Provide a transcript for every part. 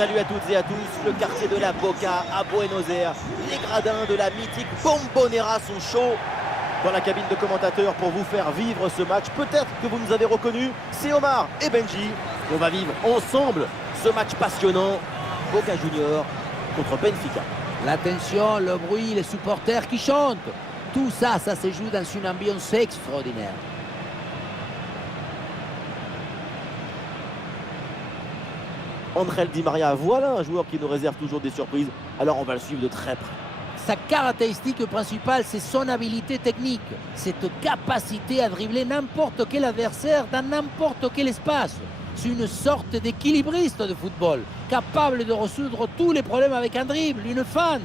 Salut à toutes et à tous, le quartier de la Boca à Buenos Aires. Les gradins de la mythique Bombonera sont chauds dans la cabine de commentateurs pour vous faire vivre ce match. Peut-être que vous nous avez reconnus, c'est Omar et Benji. On va vivre ensemble ce match passionnant. Boca Junior contre Benfica. La tension, le bruit, les supporters qui chantent. Tout ça, ça se joue dans une ambiance extraordinaire. Angel Di Maria, voilà un joueur qui nous réserve toujours des surprises. Alors on va le suivre de très près. Sa caractéristique principale, c'est son habileté technique. Cette capacité à dribbler n'importe quel adversaire dans n'importe quel espace. C'est une sorte d'équilibriste de football, capable de résoudre tous les problèmes avec un dribble, une feinte.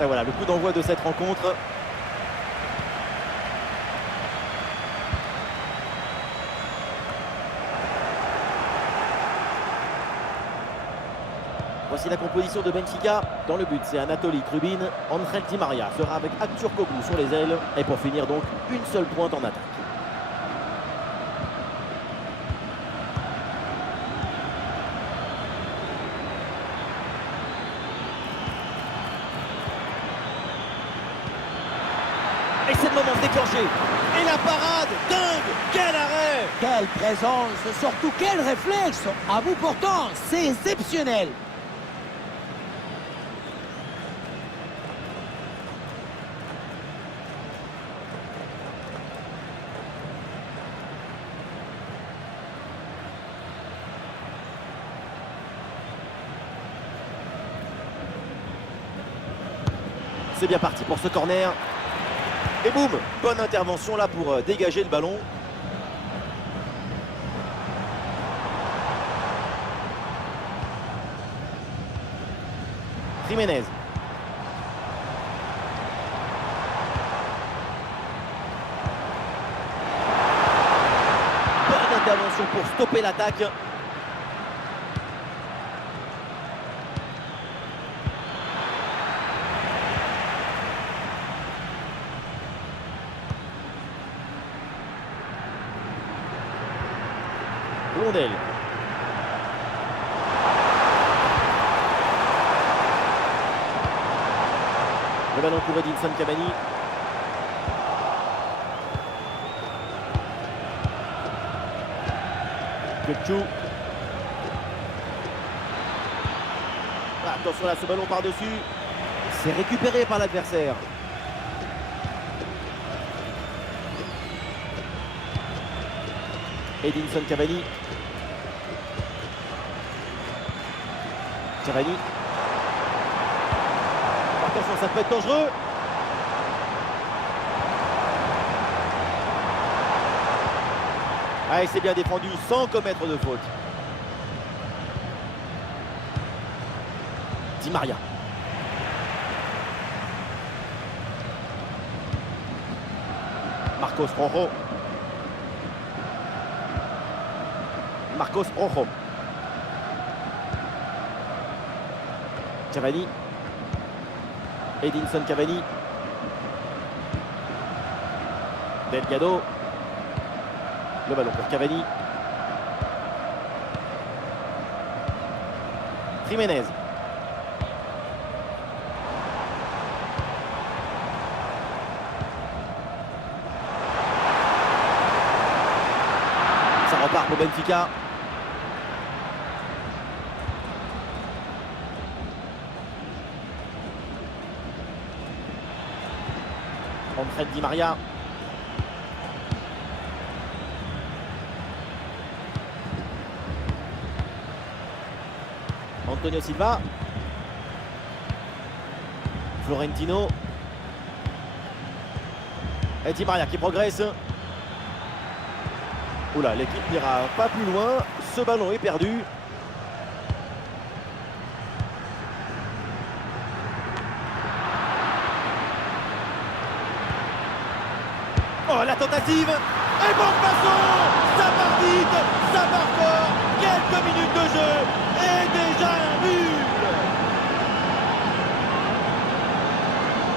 Et voilà, le coup d'envoi de cette rencontre. Voici la composition de Benfica. Dans le but, c'est Anatoly Krubin. Angel Di Maria sera avec Arthur Koglu sur les ailes. Et pour finir donc, une seule pointe en attaque. Et c'est le moment de déclencher. Et la parade, dingue, quel arrêt! Quelle présence, surtout quel réflexe. À bout portant, c'est exceptionnel. C'est bien parti pour ce corner. Et boum, bonne intervention là pour dégager le ballon. Jiménez. Bonne intervention pour stopper l'attaque. Blondel. Le ballon pour Edinson Cavani. Kukçu. Attention là, ce ballon par-dessus. C'est récupéré par l'adversaire. Edinson Cavani. Cavani. Attention, ça peut être dangereux. Ah, il s'est bien défendu sans commettre de faute. Di Maria. Marcos Rojo. Marcos Rojo. Cavani. Edinson Cavani. Delgado. Le ballon pour Cavani. Jiménez. Ça repart pour Benfica. André Di Maria. Antonio Silva. Florentino. Et Di Maria qui progresse. Oula, l'équipe n'ira pas plus loin. Ce ballon est perdu. Oh, la tentative. Et bon passant. Ça part vite. Ça part fort. Quelques minutes de jeu. Et déjà un but.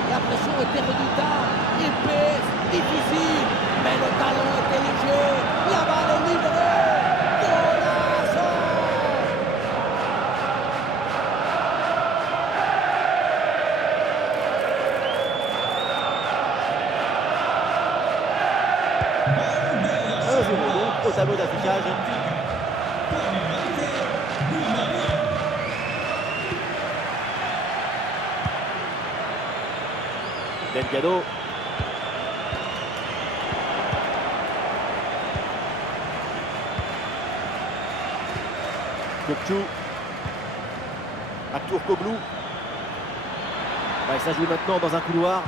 La pression était redoutable, épaisse, difficile, mais le talon était léger, la balle est livrée, golazo! Donc au tableau d'affichage. Delgado. Kokçu. Artur Koglu. Ouais, ça joue maintenant dans un couloir.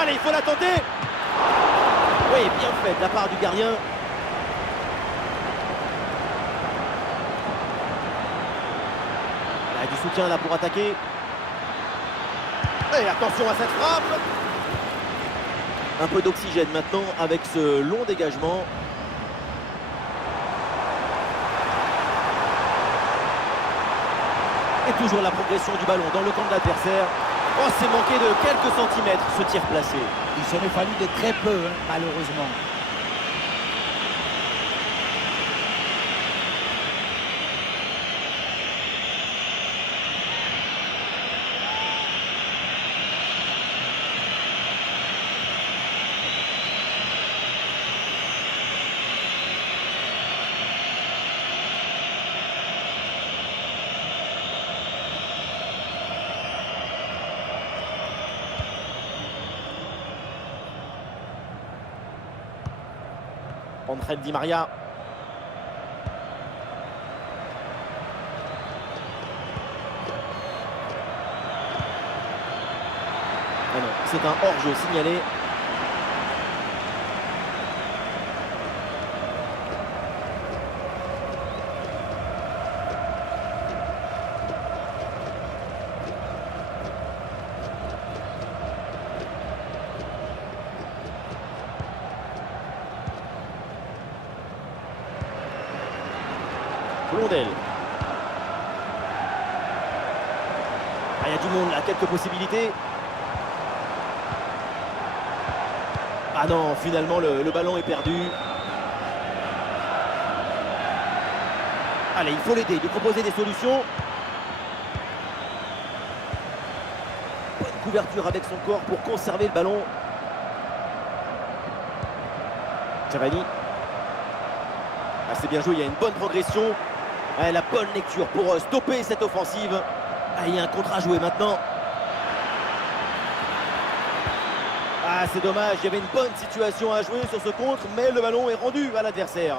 Allez, il faut la tenter. Oui, bien fait de la part du gardien. Il y a du soutien là pour attaquer. Et attention à cette frappe. Un peu d'oxygène maintenant avec ce long dégagement. Et toujours la progression du ballon dans le camp de l'adversaire. Oh, c'est manqué de quelques centimètres ce tir placé. Il s'en est fallu de très peu, malheureusement. André Di Maria. Ah non, c'est un hors-jeu signalé. Blondel. Ah, il y a du monde là, quelques possibilités. Ah non, finalement le ballon est perdu. Allez, il faut l'aider, lui proposer des solutions. Bonne couverture avec son corps pour conserver le ballon. Cavani. Ah, c'est bien joué, il y a une bonne progression. Ah, la bonne lecture pour stopper cette offensive. Ah, il y a un contre à jouer maintenant. Ah, c'est dommage, il y avait une bonne situation à jouer sur ce contre, mais le ballon est rendu à l'adversaire.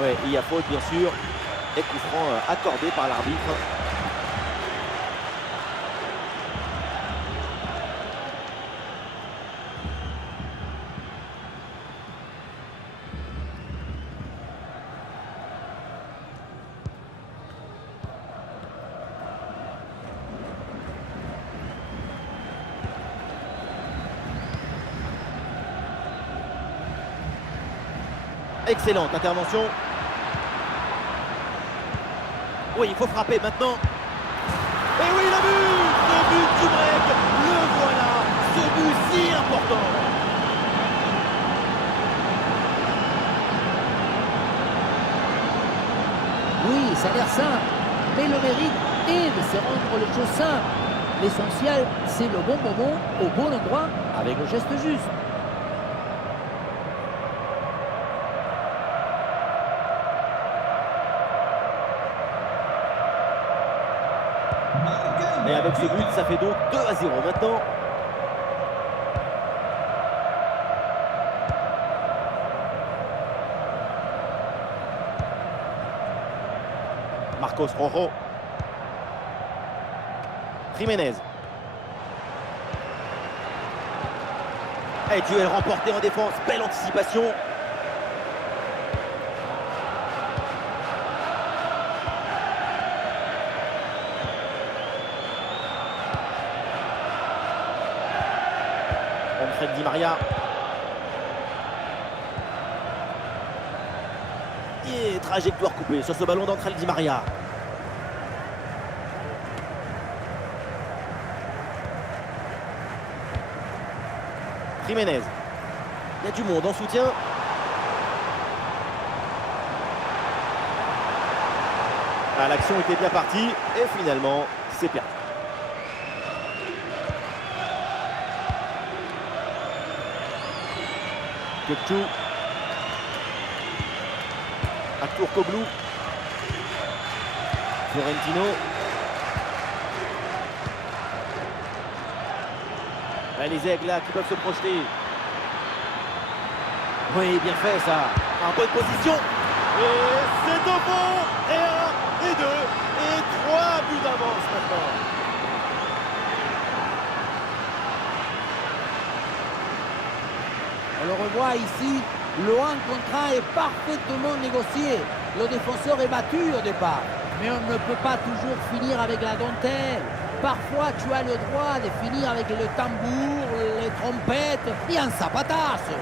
Ouais, il y a faute bien sûr. Et coup franc accordé par l'arbitre. Excellente intervention. Oui, il faut frapper maintenant. Et oui, le but! Le but du break! Le voilà! Ce but si important! Oui, ça a l'air simple, mais le mérite est de se rendre les choses simples. L'essentiel, c'est le bon moment, au bon endroit, avec le geste juste. Et avec ce but, ça fait donc 2-0 maintenant. Marcos Rojo. Jiménez. Et duel remporté en défense. Belle anticipation. Fred Di Maria. Et trajectoire coupée sur ce ballon d'entrée Di Maria. Jiménez. Il y a du monde en soutien. Ah, l'action était bien partie et finalement c'est perdu. Kökçü. Artur Koglu. Florentino. Les aigles là qui peuvent se projeter. Oui, bien fait ça. En bonne position. Et c'est au fond. Et 1, et 2, et 3 buts d'avance maintenant. On le revoit ici, le 1 contre 1 est parfaitement négocié. Le défenseur est battu au départ. Mais on ne peut pas toujours finir avec la dentelle. Parfois, tu as le droit de finir avec le tambour, les trompettes et un zapatazo.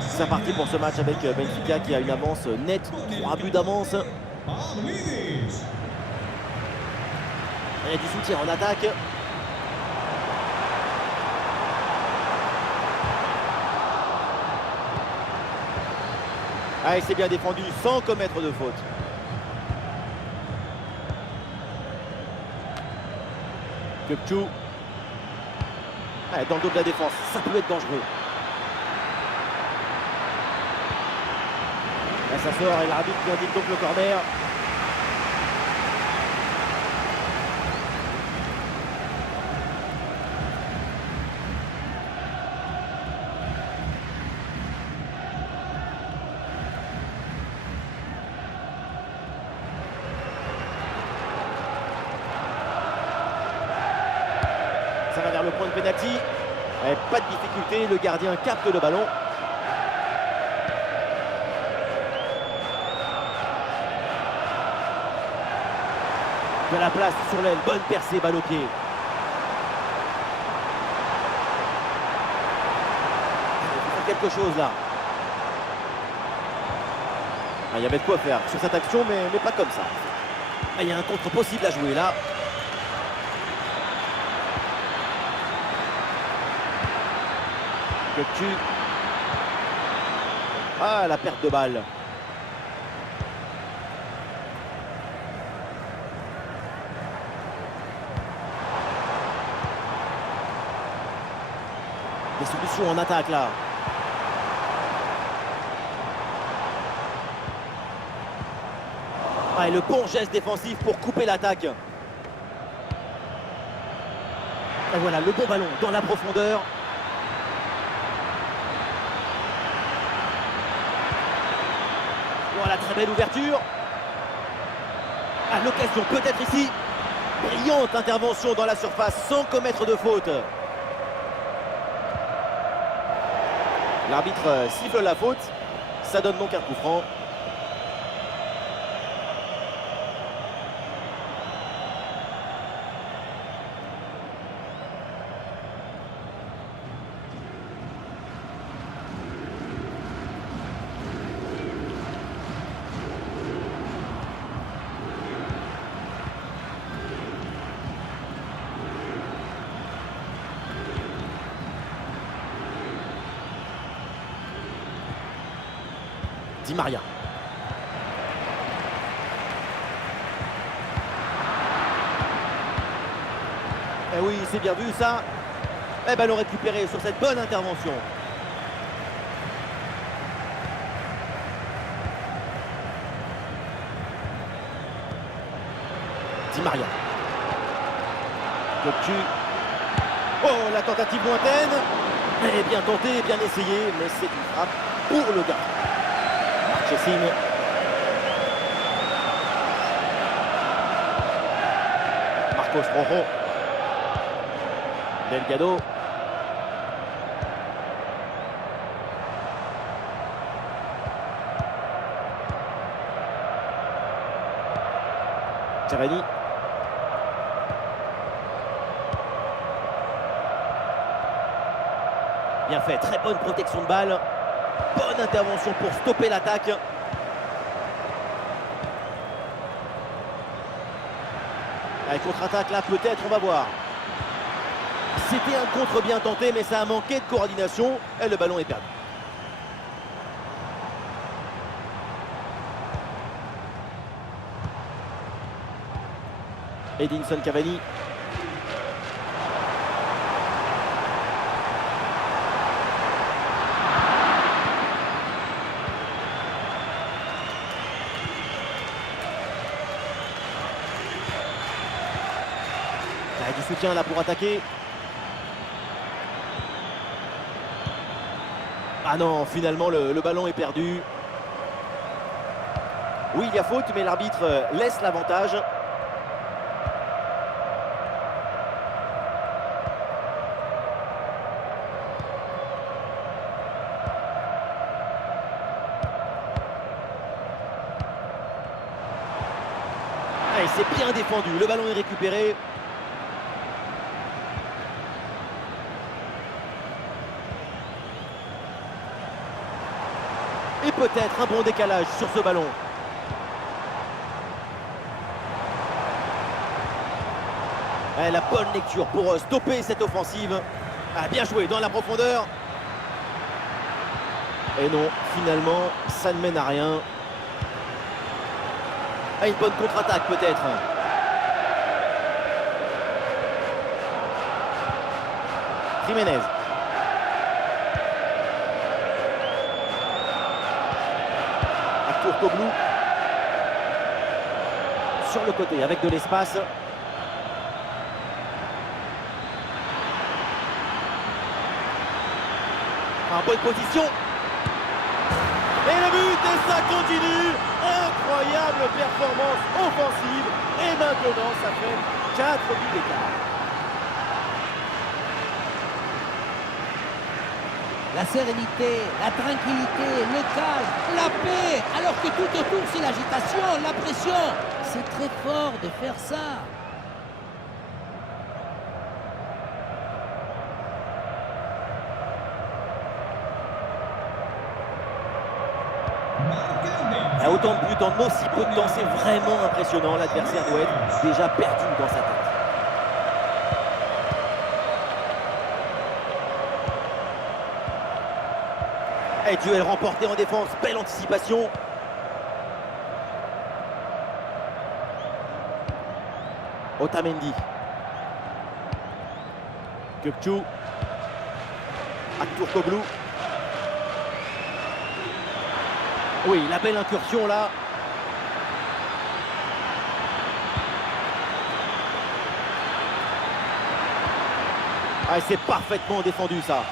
C'est parti pour ce match avec Benfica qui a une avance nette, 3 buts d'avance. Il y a du soutien en attaque. Ah, il s'est bien défendu sans commettre de faute. Kökçü. Ah, dans le dos de la défense, ça peut être dangereux. Là, ça sort et l'arbitre qui indique donc le corner. Ça va vers le point de pénalty. Pas de difficulté, le gardien capte le ballon. De la place sur l'aile, bonne percée, balle au pied. Il faut faire quelque chose là. Ah, il y avait de quoi faire sur cette action, mais pas comme ça. Ah, il y a un contre possible à jouer là. Kökçü. Ah, la perte de balle. Des solutions en attaque là. Ah, et le bon geste défensif pour couper l'attaque. Et voilà, le bon ballon dans la profondeur. Voilà, très belle ouverture. Ah, l'occasion peut-être ici. Brillante intervention dans la surface sans commettre de faute. L'arbitre siffle la faute. Ça donne donc un coup franc. Di Maria. Eh oui, c'est bien vu ça. Eh ballon récupéré sur cette bonne intervention. Di Maria. Cocu. Oh, la tentative lointaine. Eh bien tenté, bien essayé, mais c'est une frappe pour le gars. Marchessin. Marcos Rojo. Delgado. Cavani. Bien fait, très bonne protection de balle. Bonne intervention pour stopper l'attaque. Allez, contre-attaque là, peut-être, on va voir. C'était un contre bien tenté, mais ça a manqué de coordination. Et le ballon est perdu. Edinson Cavani. Il y a du soutien là pour attaquer. Ah non, finalement le ballon est perdu. Oui, il y a faute, mais l'arbitre laisse l'avantage. Allez, c'est bien défendu, le ballon est récupéré. Et peut-être un bon décalage sur ce ballon. Et la bonne lecture pour stopper cette offensive. Ah, bien joué dans la profondeur. Et non, finalement, ça ne mène à rien. Ah, une bonne contre-attaque peut-être. Jiménez. Koglou sur le côté avec de l'espace. En bonne position. Et le but, et ça continue. Incroyable performance offensive. Et maintenant, ça fait 4 buts d'écart. La sérénité, la tranquillité, le calme, la paix, alors que tout autour c'est l'agitation, la pression. C'est très fort de faire ça. À autant de buts en aussi peu de temps, c'est vraiment impressionnant. L'adversaire doit être déjà perdu dans sa tête. Et duel remporté en défense, belle anticipation. Otamendi. Kökçü. Aktürkoğlu. Oui, la belle incursion là. Ah, c'est parfaitement défendu ça.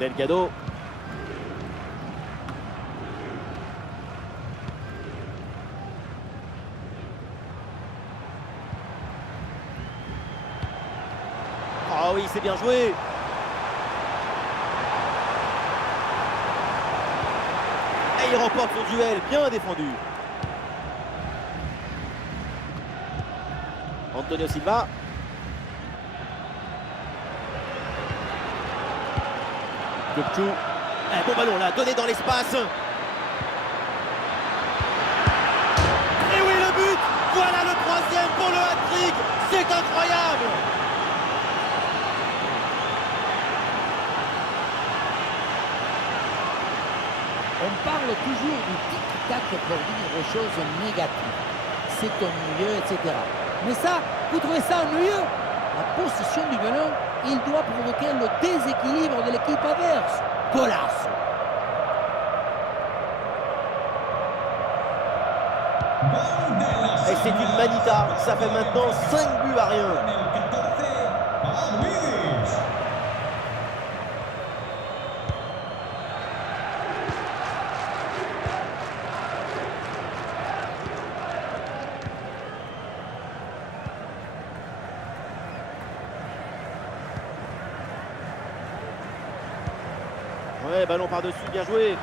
Delgado. Ah oui, c'est bien joué. Et il remporte son duel, bien défendu. Antonio Silva. Kökçü. Un bon ballon là, donné dans l'espace. Voilà le troisième pour le hat-trick. C'est incroyable. On parle toujours du tic-tac pour dire aux choses négatives. C'est ennuyeux, etc. Mais ça, vous trouvez ça ennuyeux? La possession du ballon, il doit provoquer le déséquilibre de l'équipe adverse. Golasso! Et c'est une manita. Ça fait maintenant 5 buts à rien. Ouais, ballon par-dessus, bien joué.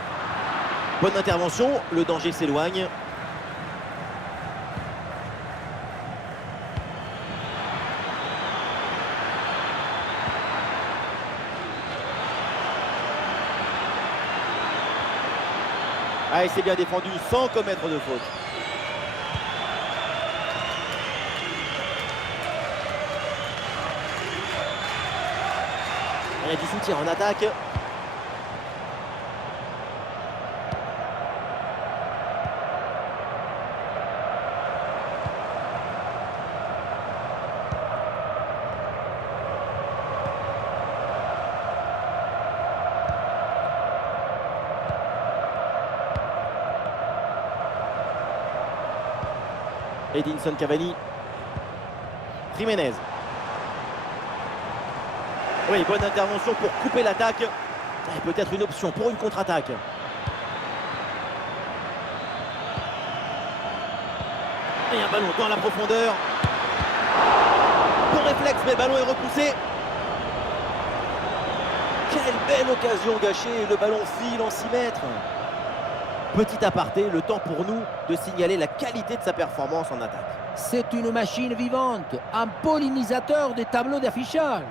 Bonne intervention, le danger s'éloigne. Ah, et c'est bien défendu sans commettre de faute. Il y a du soutien en attaque. Edinson Cavani. Jiménez. Oui, bonne intervention pour couper l'attaque. Et peut-être une option pour une contre-attaque. Et un ballon dans la profondeur. Bon réflexe, mais le ballon est repoussé. Quelle belle occasion gâchée. Le ballon file en 6 mètres. Petit aparté, le temps pour nous de signaler la qualité de sa performance en attaque. C'est une machine vivante, un pollinisateur des tableaux d'affichage.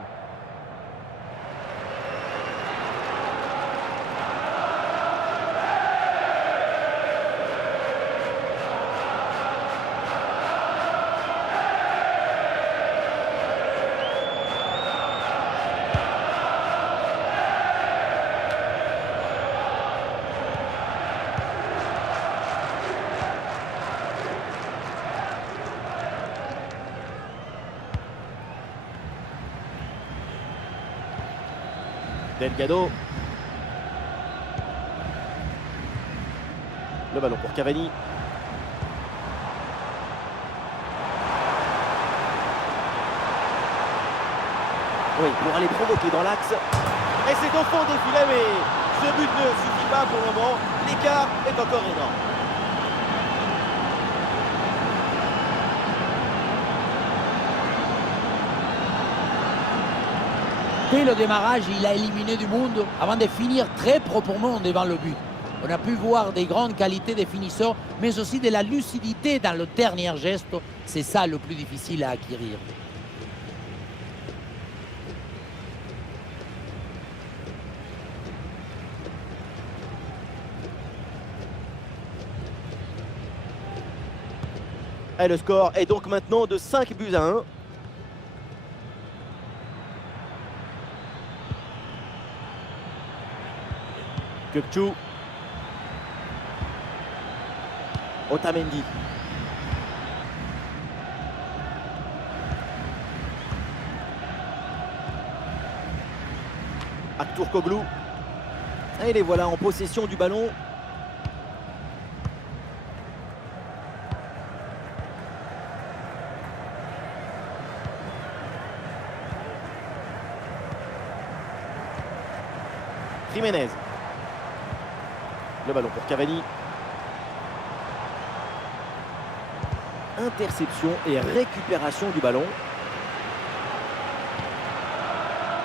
Delgado. Le ballon pour Cavani. Oui, pour aller provoquer dans l'axe. Et c'est au fond des filets, mais ce but ne suffit pas pour le moment. L'écart est encore énorme. Dès le démarrage, il a éliminé du monde avant de finir très proprement devant le but. On a pu voir des grandes qualités des finisseurs, mais aussi de la lucidité dans le dernier geste. C'est ça le plus difficile à acquérir. Et le score est donc maintenant de 5 buts à 1. Kökçü. Otamendi. Aktürkoğlu. Et les voilà en possession du ballon. Jiménez. Le ballon pour Cavani. Interception et récupération du ballon.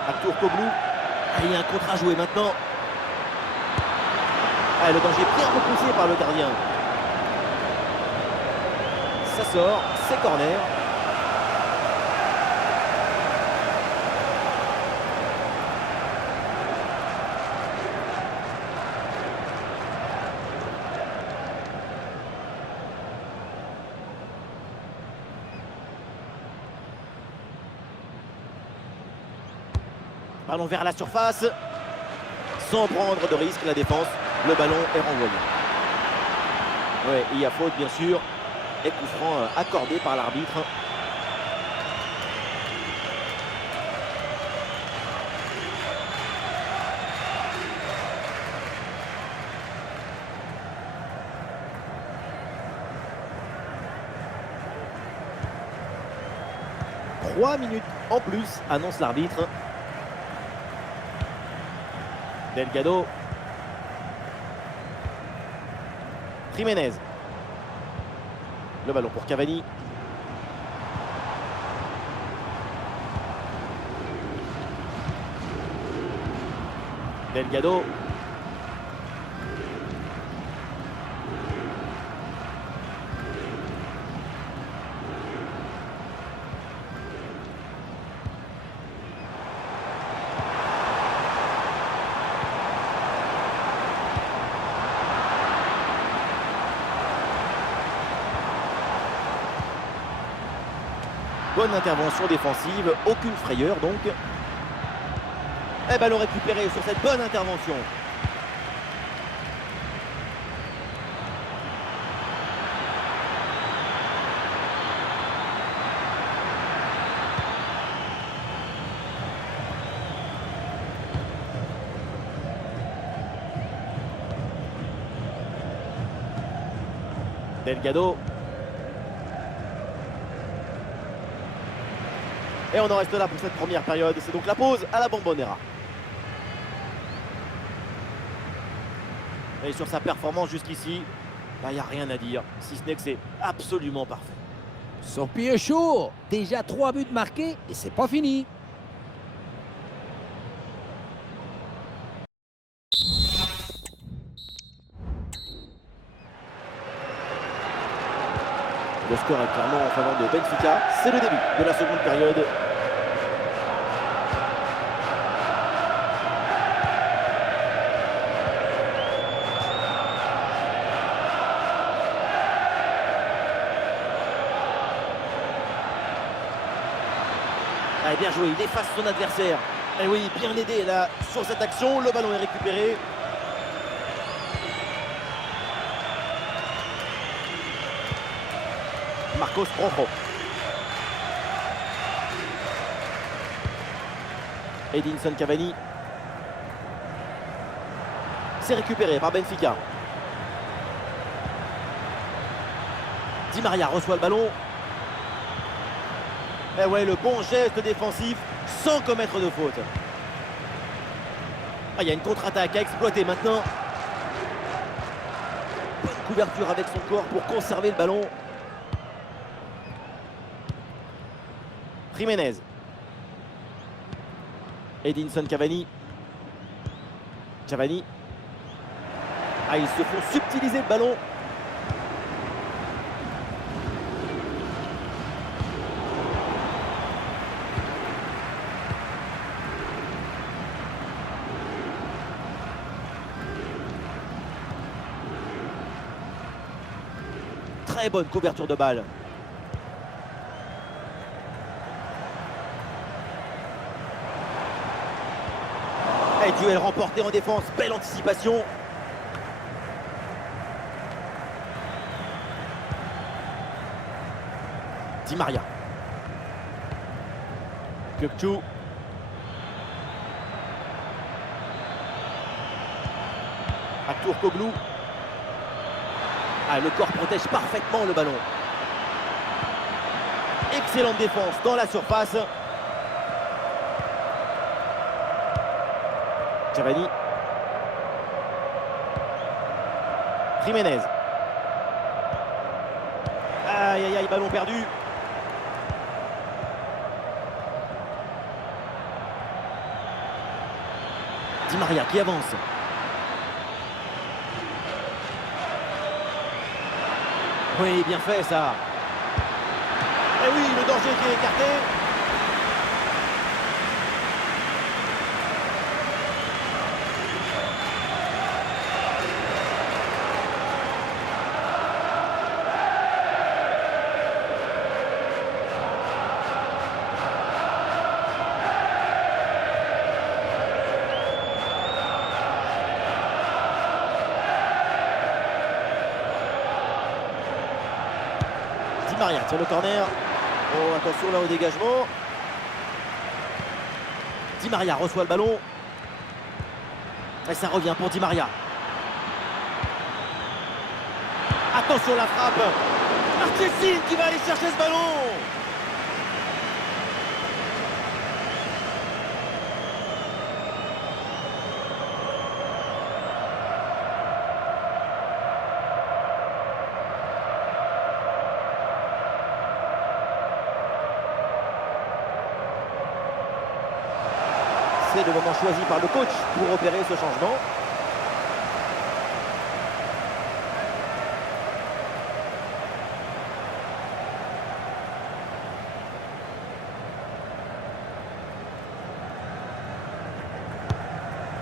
Aktürkoğlu. Il y a un contre à jouer maintenant. Ah, le danger bien repoussé par le gardien. Ça sort, c'est corner. Ballon vers la surface. Sans prendre de risque, la défense. Le ballon est renvoyé. Ouais, il y a faute bien sûr. Et coup franc accordé par l'arbitre. « 3 minutes en plus, annonce l'arbitre. Delgado. Jiménez. Le ballon pour Cavani. Delgado. Bonne intervention défensive, aucune frayeur donc. Et ballon récupéré sur cette bonne intervention. Delgado. Et on en reste là pour cette première période. C'est donc la pause à la Bombonera. Et sur sa performance jusqu'ici, il n'y a rien à dire, si ce n'est que c'est absolument parfait. Son pied chaud. Déjà 3 buts marqués et c'est pas fini. Le score est clairement en faveur de Benfica. C'est le début de la seconde période. Allez, bien joué, il efface son adversaire. Et oui, bien aidé là sur cette action. Le ballon est récupéré. Marcos Rojo. Edinson Cavani. C'est récupéré par Benfica. Di Maria reçoit le ballon. Et ouais, le bon geste défensif sans commettre de faute. Ah, il y a une contre-attaque à exploiter maintenant. Bonne couverture avec son corps pour conserver le ballon. Jiménez. Edinson Cavani. Cavani. Ah, ils se font subtiliser le ballon. Très bonne couverture de balle. Et duel remporté en défense, belle anticipation. Di Maria. Kökçü. Aktürkoğlu. Ah, le corps protège parfaitement le ballon. Excellente défense dans la surface. Cavani. Jiménez. Aïe aïe aïe, ballon perdu. Di Maria qui avance. Oui, bien fait ça. Et oui, le danger qui est écarté. Maria tire le corner. Oh, attention là au dégagement. Di Maria reçoit le ballon. Et ça revient pour Di Maria. Attention la frappe. Marchesine qui va aller chercher ce ballon. C'est le moment choisi par le coach pour opérer ce changement.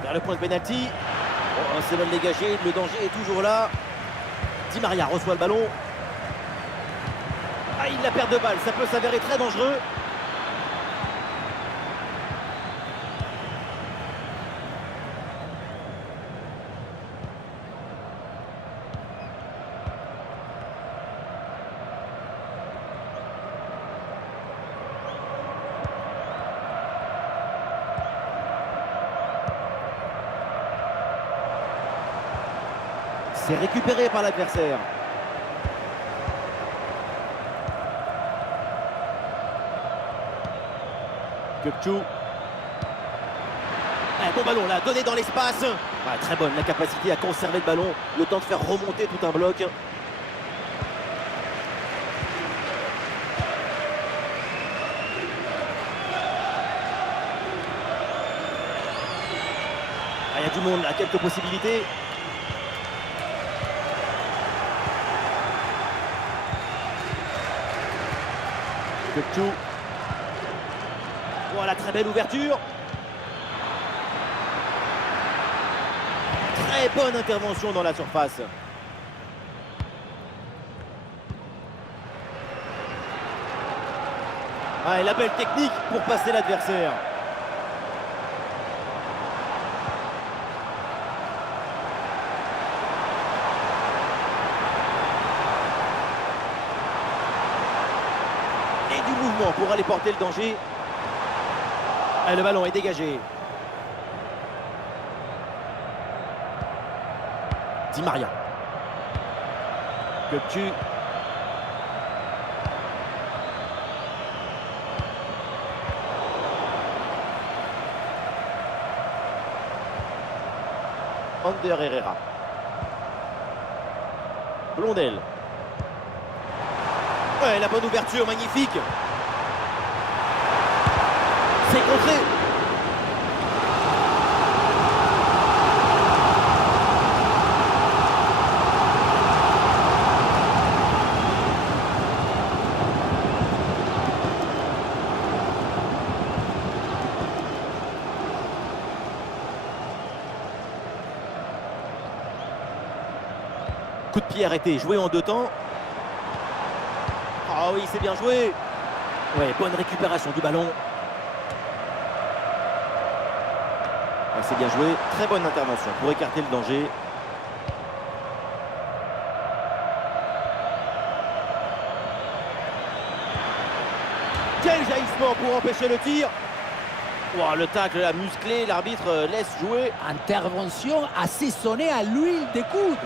Vers le point de pénalty. Oh, c'est mal dégagé, le danger est toujours là. Di Maria reçoit le ballon. Ah, il la perd de balle, ça peut s'avérer très dangereux. C'est récupéré par l'adversaire. Kökçü. Bon ballon là, donné dans l'espace. Très bonne la capacité à conserver le ballon, le temps de faire remonter tout un bloc. Il y a du monde là, quelques possibilités. Kökçü. Voilà, très belle ouverture. Très bonne intervention dans la surface. Et la belle technique pour passer l'adversaire. Et du mouvement pour aller porter le danger. Et le ballon est dégagé. Di Maria. Kökçü. Ander Herrera. Blondel. Ouais, la bonne ouverture, magnifique. C'est contré. Coup de pied arrêté, joué en deux temps. Ah oui, c'est bien joué. Ouais, bonne récupération du ballon. Ouais, c'est bien joué. Très bonne intervention pour écarter le danger. Quel jaillissement pour empêcher le tir. Wow, le tacle a musclé, l'arbitre laisse jouer. Intervention assaisonnée à l'huile des coudes.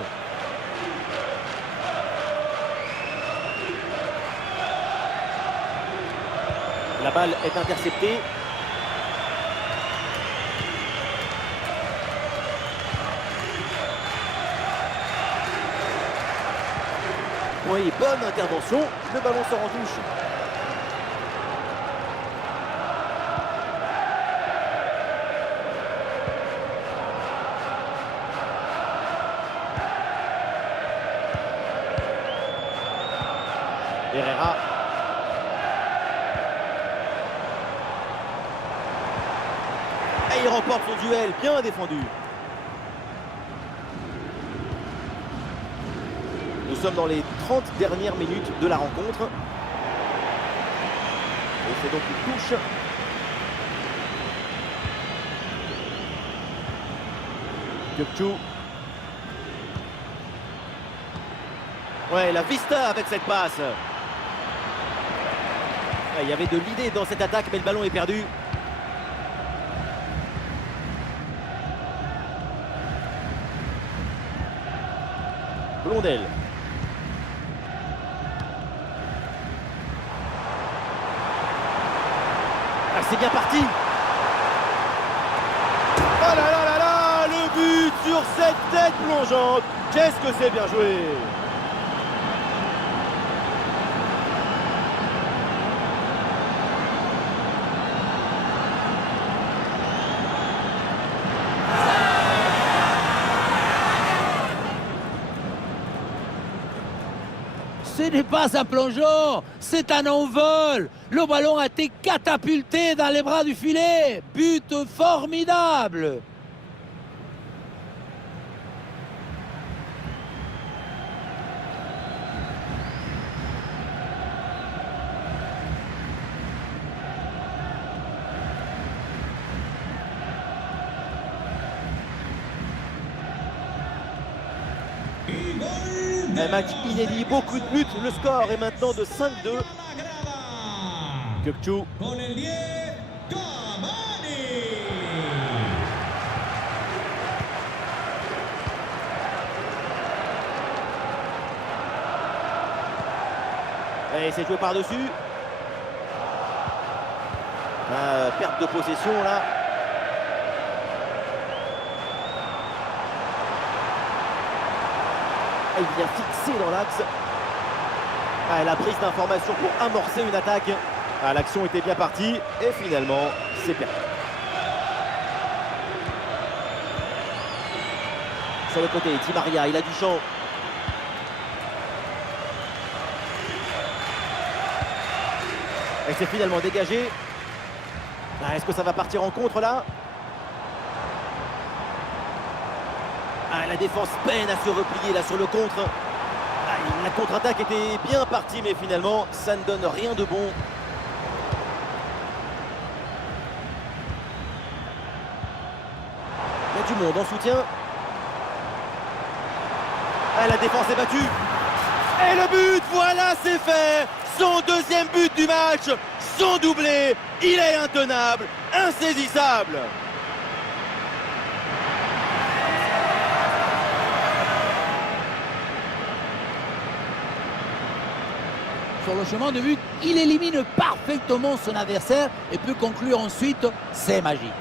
La balle est interceptée. Oui, bonne intervention. Le ballon sort en touche. Herrera. Et il remporte son duel, bien défendu. Nous sommes dans les 30 dernières minutes de la rencontre. Et c'est donc une touche. Kökçü. Ouais, la vista avec cette passe. Il y avait de l'idée dans cette attaque, mais le ballon est perdu. Blondel. Ah, c'est bien parti. Oh là là là là, le but sur cette tête plongeante. Qu'est-ce que c'est bien joué. Ce n'est pas un plongeon, c'est un envol. Le ballon a été catapulté dans les bras du filet. But formidable. Un match inédit, beaucoup de buts. Le score est maintenant de 5-2. Kökçü. Et c'est joué par-dessus. Perte de possession là. Il vient fixer dans l'axe. La prise d'information pour amorcer une attaque. L'action était bien partie et finalement c'est perdu. Sur le côté, Di Maria, il a du champ. Et c'est finalement dégagé. Est-ce que ça va partir en contre là? La défense peine à se replier là sur le contre. La contre-attaque était bien partie, mais finalement, ça ne donne rien de bon. Il y a du monde en soutien. La défense est battue. Et le but, voilà, c'est fait. Son deuxième but du match, son doublé. Il est intenable, insaisissable. Sur le chemin de but, il élimine parfaitement son adversaire et peut conclure ensuite, c'est magique.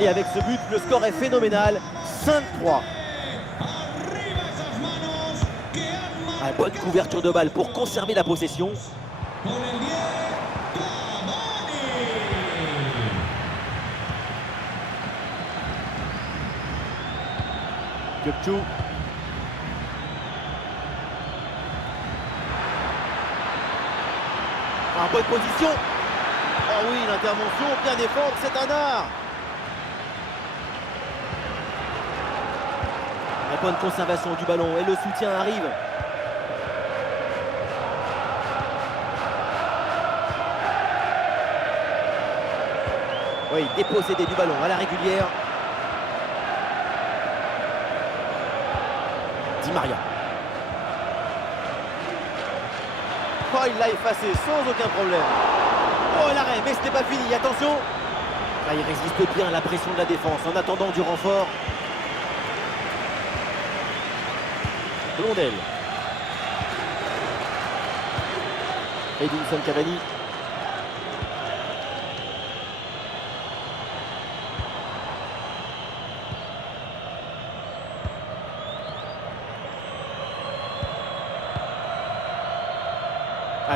Et avec ce but, le score est phénoménal, 5-3. Bonne couverture de balle pour conserver la possession. Kökçü. En bonne position. Oh oui, l'intervention, bien défendre, c'est un art. La bonne conservation du ballon et le soutien arrive. Oui, dépossédé du ballon à la régulière. Di Maria. Oh, il l'a effacé sans aucun problème. Oh, l'arrêt, mais ce n'est pas fini, attention. Il résiste bien à la pression de la défense en attendant du renfort. Blondel. Edinson Cavani.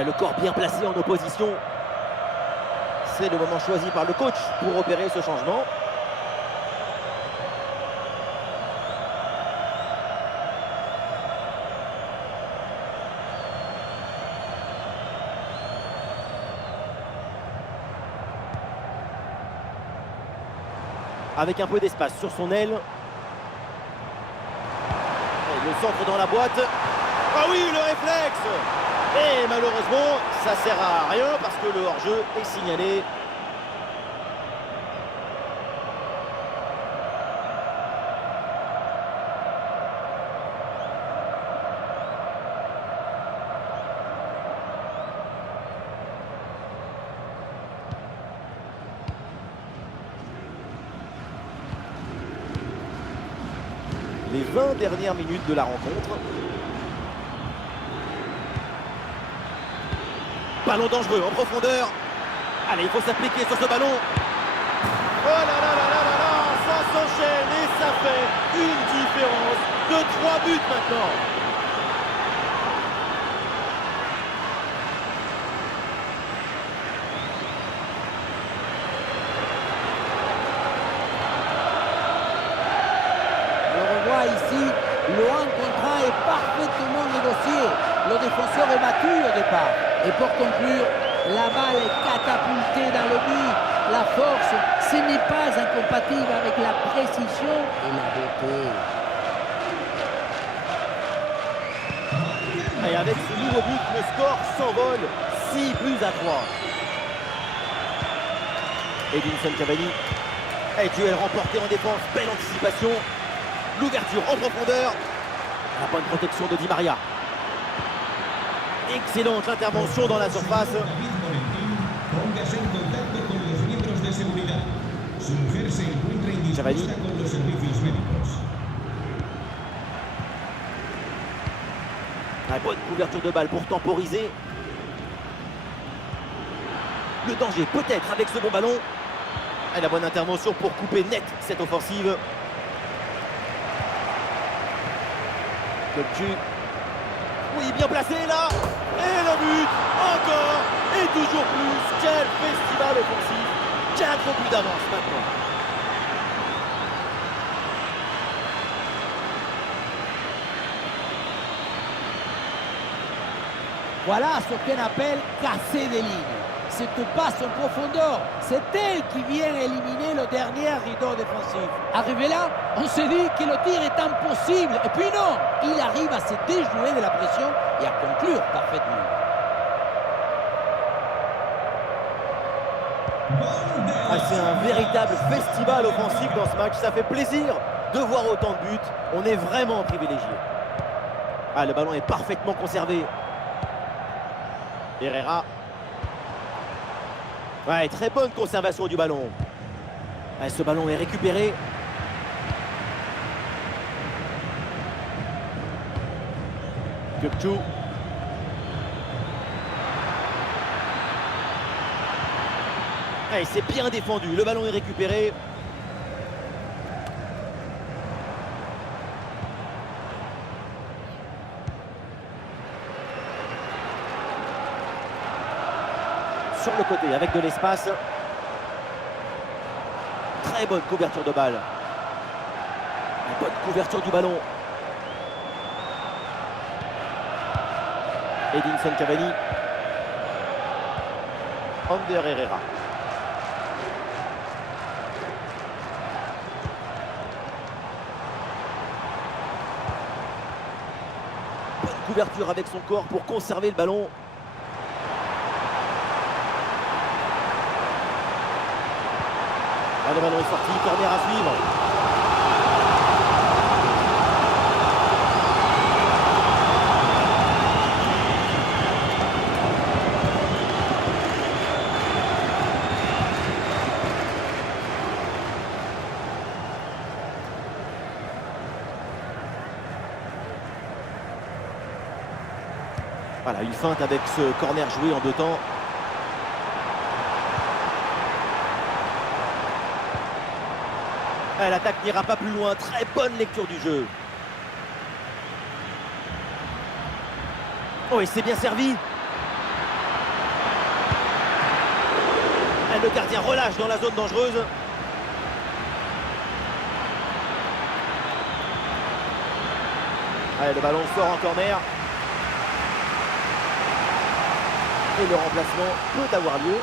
Le corps bien placé en opposition. C'est le moment choisi par le coach pour opérer ce changement. Avec un peu d'espace sur son aile. Et le centre dans la boîte. Ah oui, le réflexe! Et malheureusement, ça sert à rien parce que le hors-jeu est signalé. Les 20 dernières minutes de la rencontre. Ballon dangereux en profondeur. Allez, il faut s'appliquer sur ce ballon. Oh là là là là là là, ça s'enchaîne et ça fait une différence de 3 buts maintenant. Ici, le 1 contre 1 est parfaitement négocié. Le défenseur est battu au départ. Et pour conclure, la balle est catapultée dans le but. La force, ce n'est pas incompatible avec la précision et la beauté. Et avec ce nouveau but, le score s'envole 6 buts à 3. Edinson Cavani. Et duel remporté en défense, belle anticipation. L'ouverture en profondeur. La bonne protection de Di Maria. Excellente intervention dans la surface. Cavani. La bonne couverture de balle pour temporiser. Le danger peut-être avec ce bon ballon. Et la bonne intervention pour couper net cette offensive. Köpçü. Oui, bien placé là. Et le but, encore et toujours plus. Quel festival offensif. 4 buts d'avance maintenant. Voilà ce qu'on appelle casser des lignes. Cette passe en profondeur, c'est elle qui vient éliminer le dernier rideau défensif. Arrivé là, on se dit que le tir est impossible. Et puis non, il arrive à se déjouer de la pression et à conclure parfaitement. Ah, c'est un véritable festival offensif dans ce match. Ça fait plaisir de voir autant de buts. On est vraiment privilégié. Ah, le ballon est parfaitement conservé. Herrera. Ouais, très bonne conservation du ballon. Ouais, ce ballon est récupéré. Köpçü. Ouais, c'est bien défendu. Le ballon est récupéré. Sur le côté avec de l'espace. Très bonne couverture de balle. Une bonne couverture du ballon. Edinson Cavani. Ander Herrera. Bonne couverture avec son corps pour conserver le ballon. Ah, le ballon est sorti, corner à suivre. Voilà, une feinte avec ce corner joué en 2 temps. L'attaque n'ira pas plus loin. Très bonne lecture du jeu. Oh, et c'est bien servi. Le gardien relâche dans la zone dangereuse. Allez, le ballon sort en corner. Et le remplacement peut avoir lieu.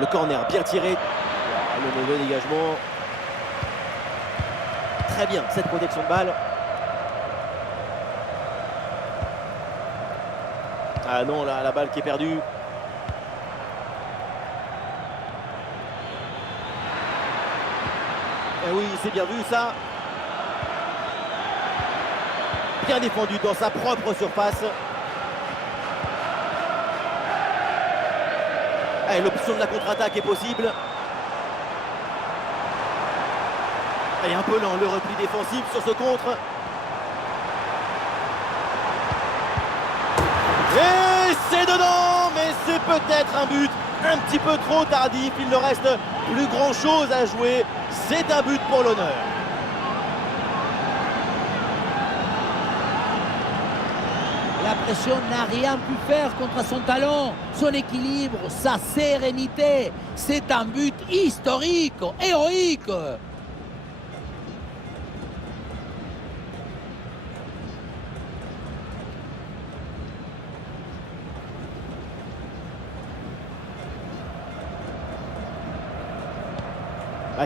Le corner bien tiré. Le mauvais dégagement. Très bien cette protection de balle. Ah non, là, la balle qui est perdue. Eh oui, c'est bien vu ça. Bien défendu dans sa propre surface. Et l'option de la contre-attaque est possible. Et un peu lent le repli défensif sur ce contre. Et c'est dedans, mais c'est peut-être un but un petit peu trop tardif. Il ne reste plus grand chose à jouer. C'est un but pour l'honneur. La pression n'a rien pu faire contre son talent, son équilibre, sa sérénité. C'est un but historique, héroïque.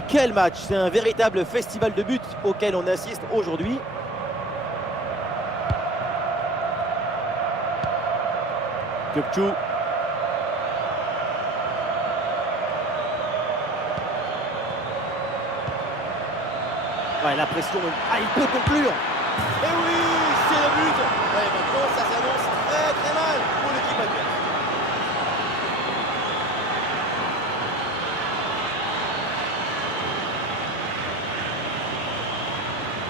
Quel match! C'est un véritable festival de buts auquel on assiste aujourd'hui. Kökçü. Ouais, la pression. Ah, il peut conclure. Et oui, c'est le but. Ouais, maintenant, ça s'annonce très très mal pour l'équipe adverse.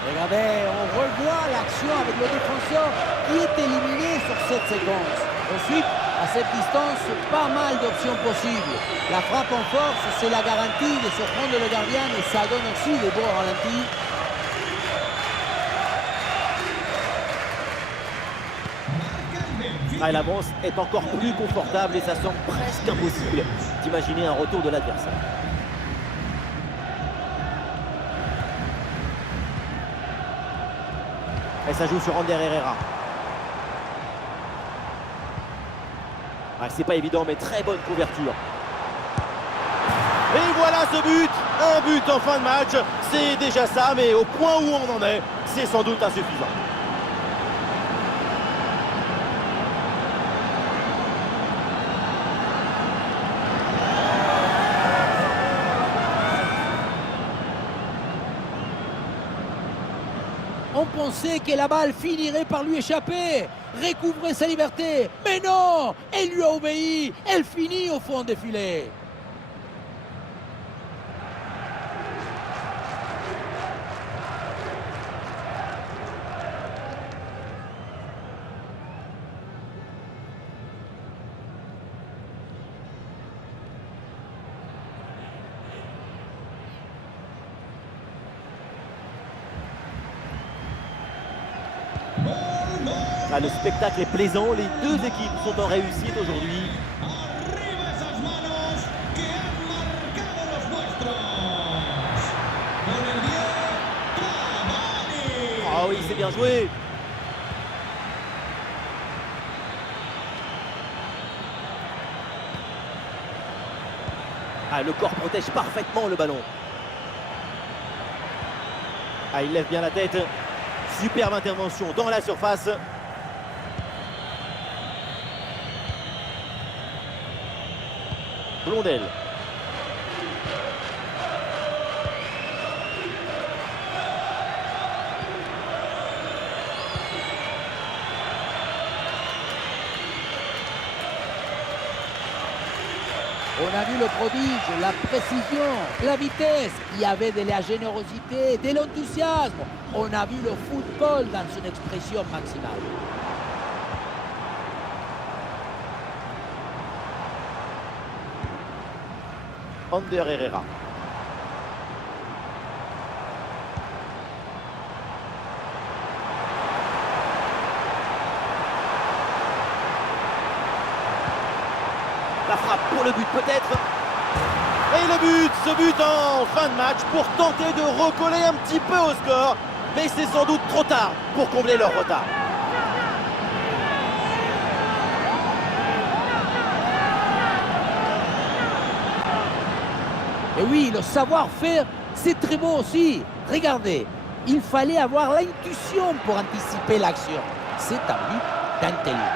Regardez, on revoit l'action avec le défenseur qui est éliminé sur cette séquence. Ensuite, à cette distance, pas mal d'options possibles. La frappe en force, c'est la garantie de surprendre le gardien et ça donne aussi des beaux ralentis. L'avance est encore plus confortable et ça semble presque impossible d'imaginer un retour de l'adversaire. Et ça joue sur Ander Herrera. C'est pas évident, mais très bonne couverture. Et voilà ce but. Un but en fin de match. C'est déjà ça, mais au point où on en est, c'est sans doute insuffisant. On pensait que la balle finirait par lui échapper, recouvrer sa liberté. Mais non, elle lui a obéi. Elle finit au fond des filets. Le spectacle est plaisant, les deux équipes sont en réussite aujourd'hui. Ah oui, c'est bien joué. Le corps protège parfaitement le ballon. Il lève bien la tête. Superbe intervention dans la surface. Blondel. On a vu le prodige, la précision, la vitesse. Il y avait de la générosité, de l'enthousiasme. On a vu le football dans son expression maximale. Ander Herrera. La frappe pour le but peut-être. Et le but, ce but en fin de match pour tenter de recoller un petit peu au score. Mais c'est sans doute trop tard pour combler leur retard. Et oui, le savoir-faire, c'est très beau aussi. Regardez, il fallait avoir l'intuition pour anticiper l'action. C'est un but d'intelligence.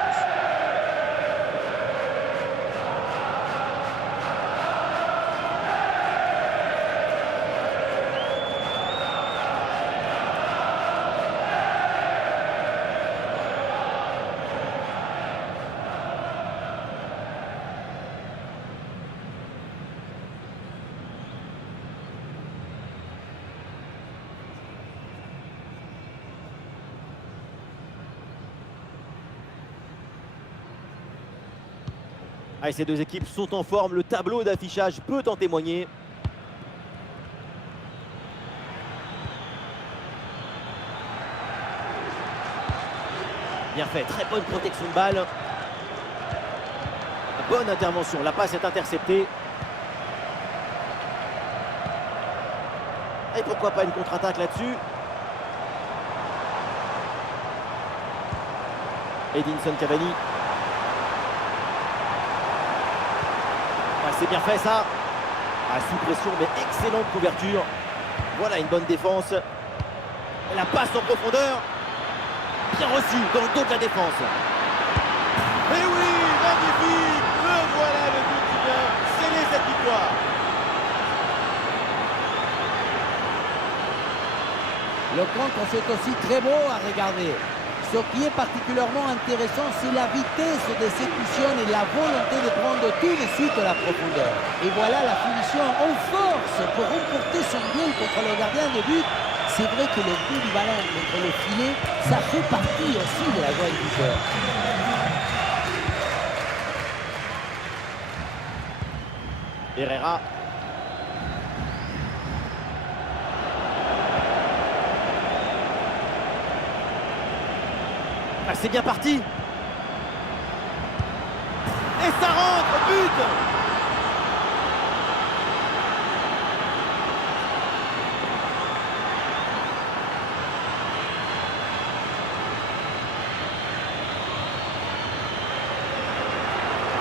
Allez, ces deux équipes sont en forme, le tableau d'affichage peut en témoigner. Bien fait, très bonne protection de balle. Bonne intervention, la passe est interceptée. Et pourquoi pas une contre-attaque là-dessus. Edinson Cavani. Ah, c'est bien fait ça. Ah, sous pression, mais excellente couverture. Voilà une bonne défense. Et la passe en profondeur. Bien reçu dans le dos de la défense. Et oui, magnifique. Le voilà le but qui vient sceller cette victoire. Le contre, c'est aussi très beau à regarder. Ce qui est particulièrement intéressant, c'est la vitesse d'exécution et la volonté de prendre tout de suite la profondeur. Et voilà la finition en force pour remporter son duel contre le gardien de but. C'est vrai que le bout du ballon contre le filet, ça fait partie aussi de la joie du joueur. Herrera. Ah, c'est bien parti. Et ça rentre, but.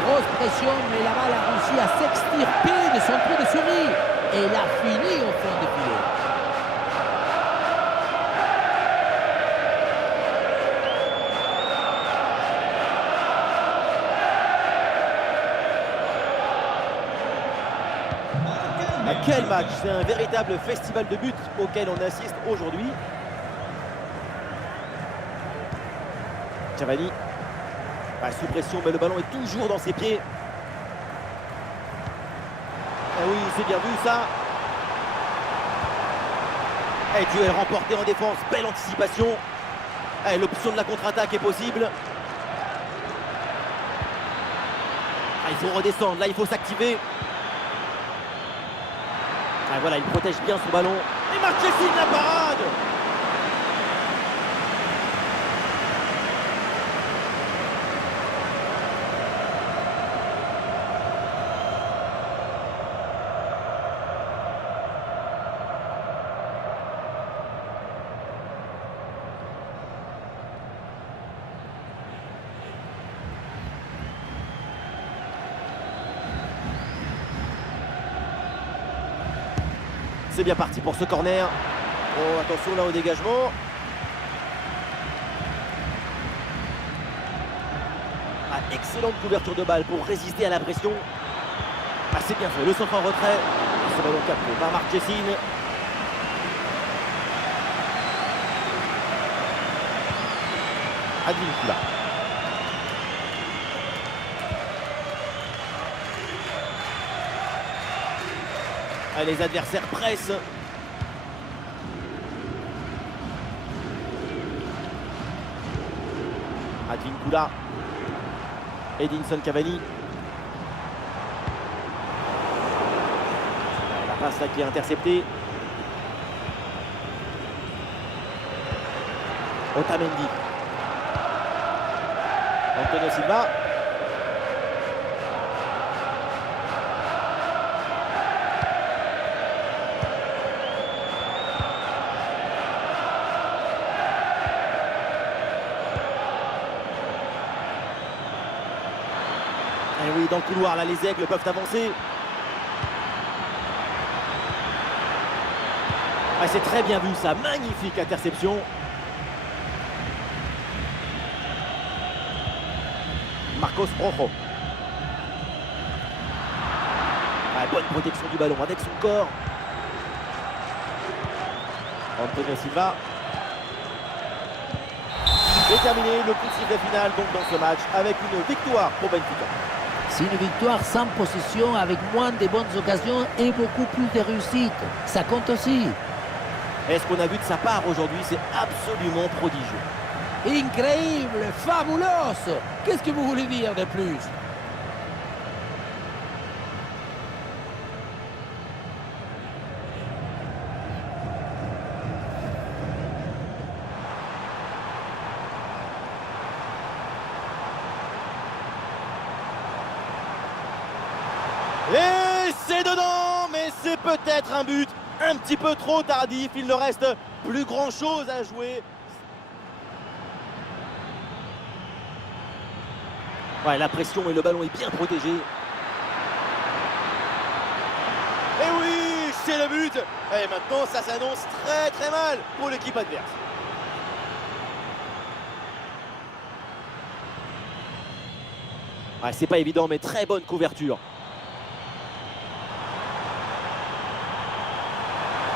Grosse pression, mais la balle a réussi à s'extirper de son trou de souris. Et il a fini au fond de filet. Quel match! C'est un véritable festival de buts auquel on assiste aujourd'hui. Cavani. Ah, sous pression, mais le ballon est toujours dans ses pieds. Ah oui, c'est bien vu ça. Et duel remporté en défense, belle anticipation. Et l'option de la contre-attaque est possible. Ah, il faut redescendre, là il faut s'activer. Ah, voilà, il protège bien son ballon. Et Marchesine, la parade! C'est bien parti pour ce corner. Oh, attention là au dégagement. Ah, excellente couverture de balle pour résister à la pression. Ah, c'est bien fait, le centre en retrait. Ce ballon capté par Marchesine. Advincula. Ah, les adversaires pressent. Advincula. Edinson Cavani. La passe là qui est interceptée. Otamendi. Antonio Silva. Et oui, dans le couloir, là, les aigles peuvent avancer. Ah, c'est très bien vu ça, magnifique interception. Marcos Rojo. Ah, bonne protection du ballon avec son corps. Antonio Silva. C'est terminé, le coup de sifflet final donc dans ce match avec une victoire pour Benfica. C'est une victoire sans possession avec moins de bonnes occasions et beaucoup plus de réussite. Ça compte aussi. Et ce qu'on a vu de sa part aujourd'hui, c'est absolument prodigieux. Incroyable, fabuloso. Qu'est-ce que vous voulez dire de plus? Et c'est dedans, mais c'est peut-être un but un petit peu trop tardif. Il ne reste plus grand-chose à jouer. Ouais, la pression et le ballon est bien protégé. Et oui, c'est le but. Et maintenant, ça s'annonce très très mal pour l'équipe adverse. Ouais, c'est pas évident, mais très bonne couverture.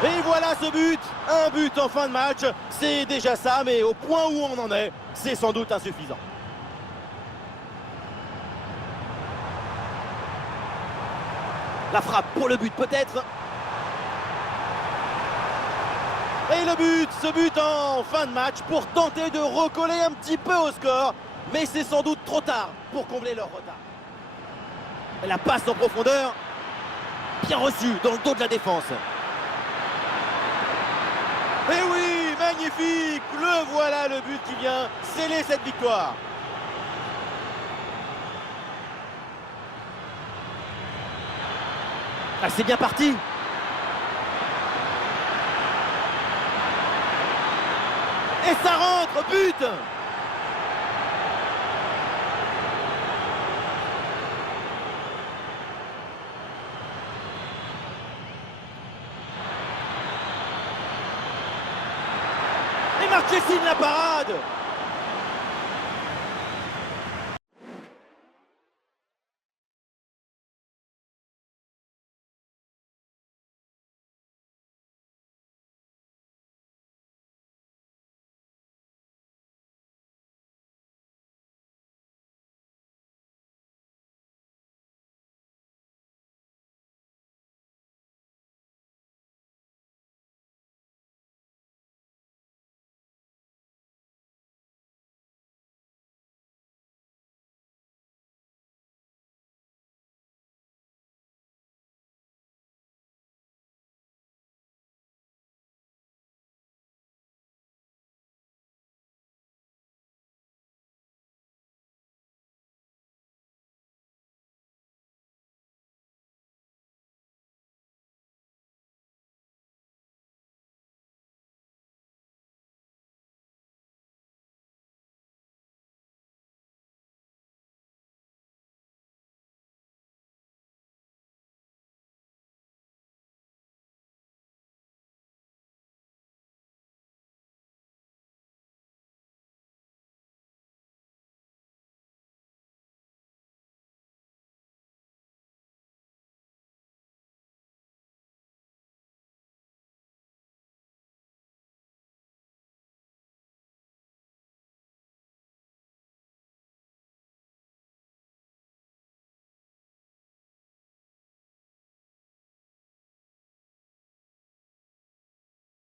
Et voilà ce but, un but en fin de match, c'est déjà ça, mais au point où on en est, c'est sans doute insuffisant. La frappe pour le but peut-être. Et le but, ce but en fin de match pour tenter de recoller un petit peu au score, mais c'est sans doute trop tard pour combler leur retard. Et la passe en profondeur, bien reçue dans le dos de la défense. Et oui, magnifique, le voilà le but qui vient sceller cette victoire. Ah, c'est bien parti. Et ça rentre, but. Et Marchesine la parade.